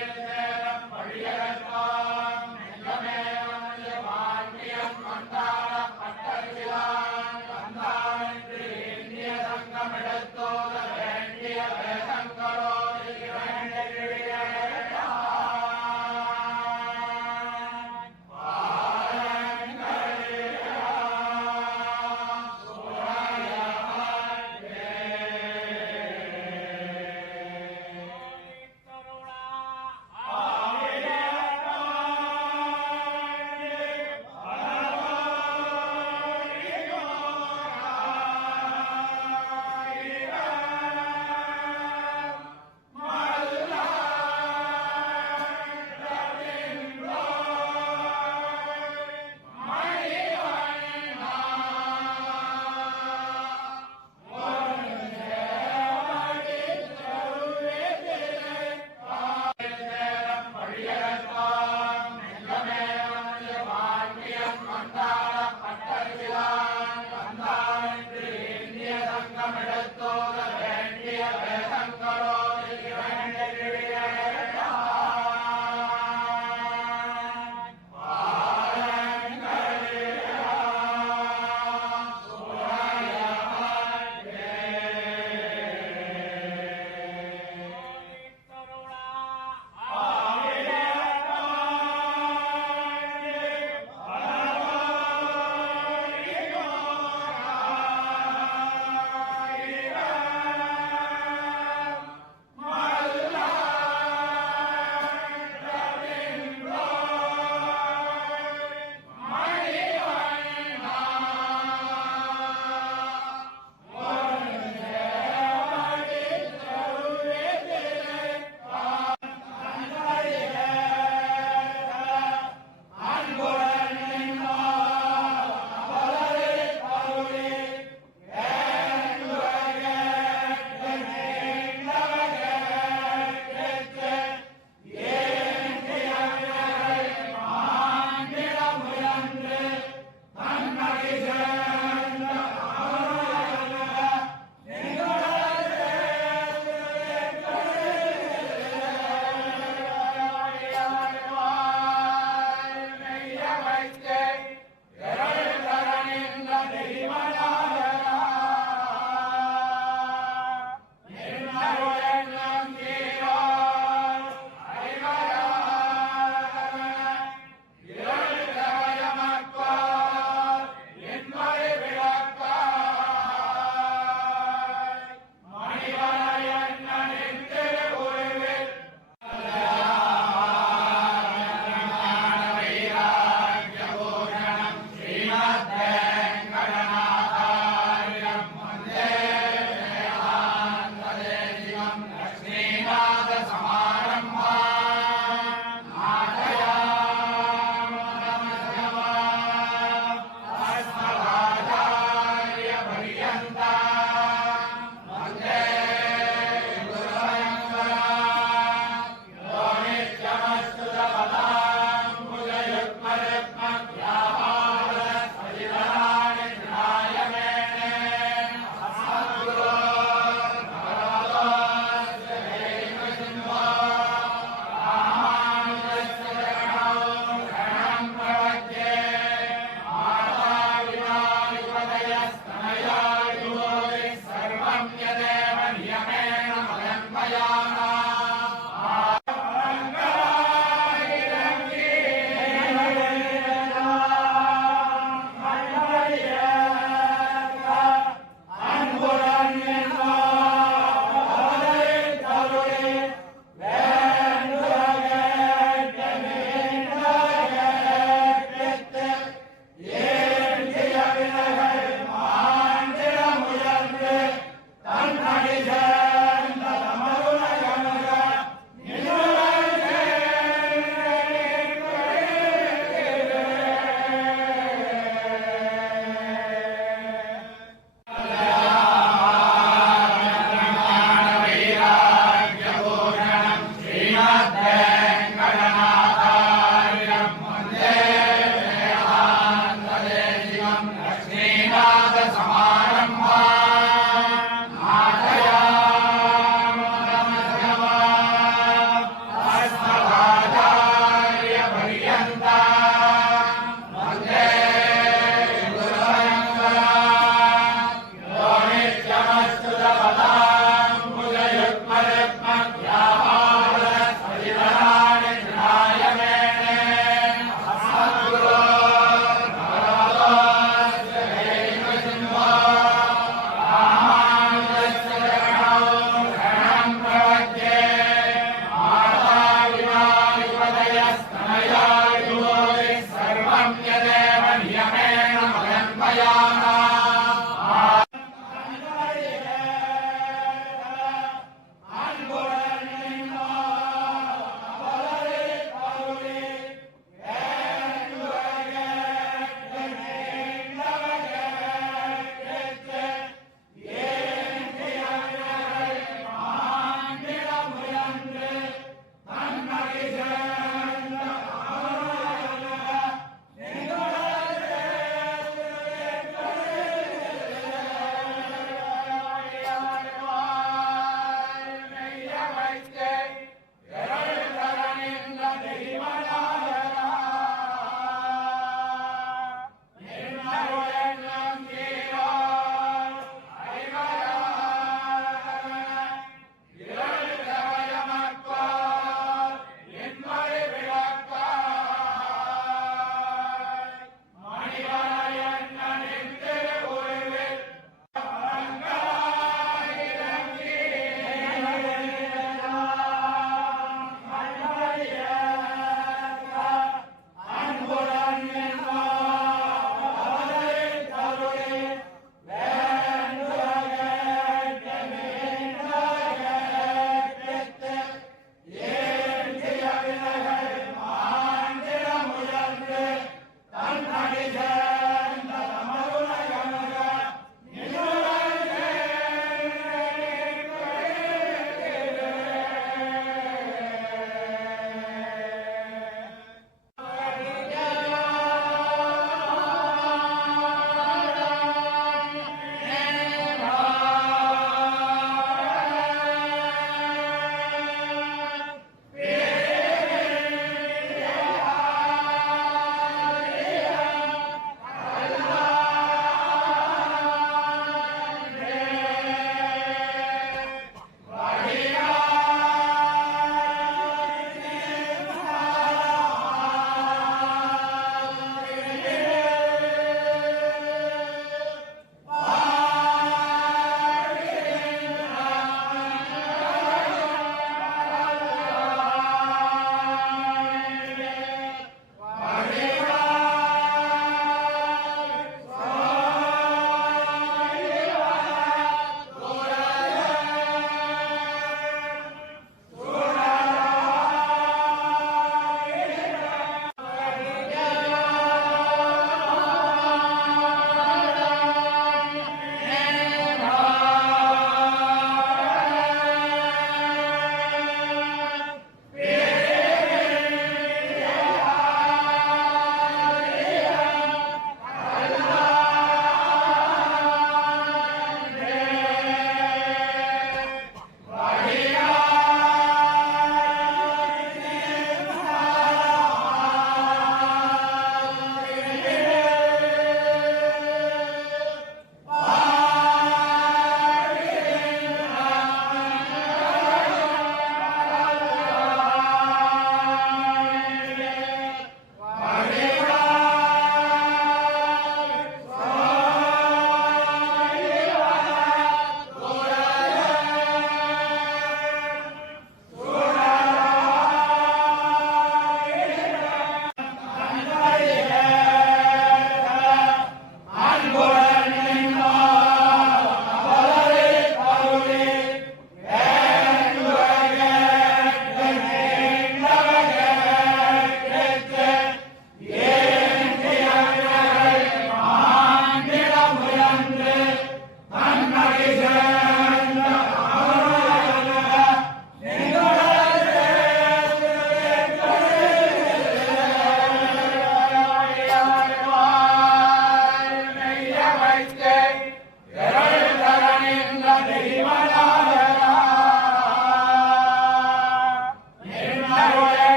Yeah.